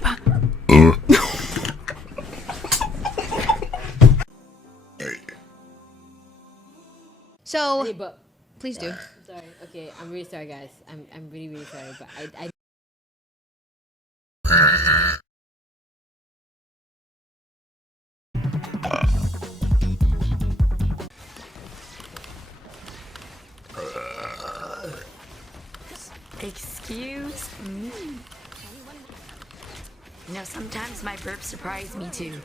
吧。So, Hey, but please do. sorry. Okay, I'm really sorry, guys. I'm really really sorry, but I Excuse me. You know, sometimes my burps surprise me too.